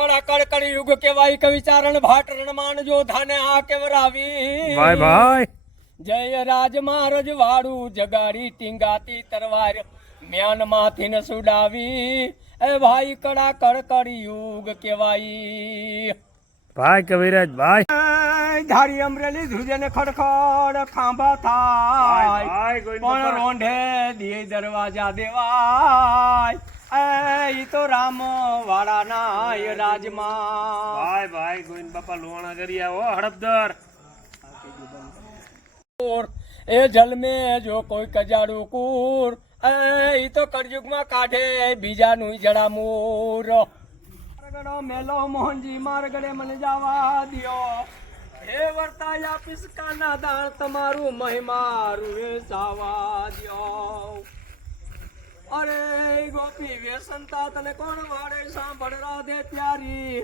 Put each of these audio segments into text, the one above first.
કડા કડ કડ યુગ કેવાય કવિચારણ ભાટ રણમાન જોધાને આ કેવરાવી. ભાઈ ભાઈ. જય રાજ મહારાજ વાળું જગાડી ટીંગાતી તરવાર મ્યાન માથીન સુડાવી. એ ભાઈ કડા કડ કડ યુગ કેવાય ભાઈ કવિરાજ ભાઈ. ધારી અમરેલી ધ્રુજને ખડખડ ખાંભા થાય. પણ રોંઢે દિયે દરવાજા દેવાય. ઈ તો રામ વાળાના એ રાજમાં. ભાઈ ભાઈ ગોવિંદ બાપા લોણા કરી આવો હડપદર એ જલમે જો કોઈ કજાડું કુર એ તો કળયુગમાં કાઢે બીજાનું જડામૂર. મારગડો મેલો મોહનજી મારગડે મને જવા દિયો. હે વર્તાયા પિસકાના દાણ તમારું મહિમારું એ સાવા દિયો. અરે ગોપી વ્યસનતા તને કોણ વાળે સાંભળ રાધે પ્યારી?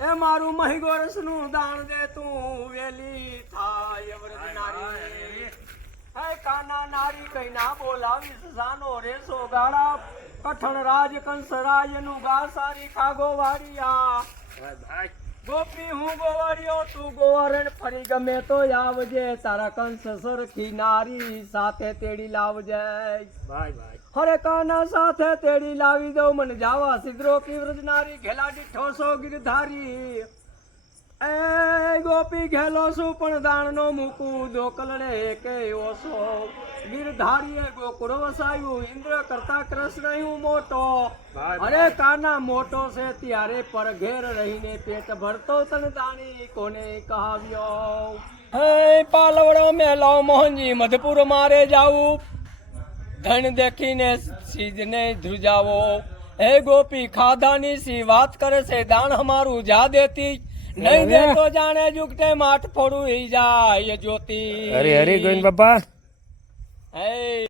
એ મારું મહિગોરસનું દાણ દે તું વેલી થાય વ્રજ નારી હે કાના નારી કઈ ના બોલાવીશ સાનો રેસો ગાળા. કઠણ રાજ કંસ રાજનું ગા સારી ખાગો ભાઈ. ગોપી હું ગોવાળિયો તું ગોવારણ ફરી ગમે તો આવજે. તારા કંસ સરખી નારી સાથે તેડી લાવજે. ભાઈ ભાઈ. હરે કાના સાથે તેડી લાવી દઉં. મને જાવા સિદ્રો કી વ્રજનારી ઘેલાડી ઠોસો ગિરધારી. ગોપી ઘેલો છું પણ દાણનો મૂકું દોકલડે કે ઓસો ગીરધારીએ ગોકુળ વસાયું ઇન્દ્ર કરતા કૃષ્ણ હું મોટો. અરે કાના મોટો છે ત્યારે પર ઘેર રહીને પેટ ભરતો તને દાણી કોને કહાવ્યો? હે પાલવડો મેલો મોહનજી મધપુર મારે જાવું. ધન દેખીને સીજને ધ્રુજાવો. હે ગોપી ખાધાની સી વાત કરે છે દાણ હમારું જા દેતી. નહીં દે તો જાણે જુગટે માઠ ફોડું જાય જ્યોતિ. હરી હરી ગોવિંદ બાપા. હે.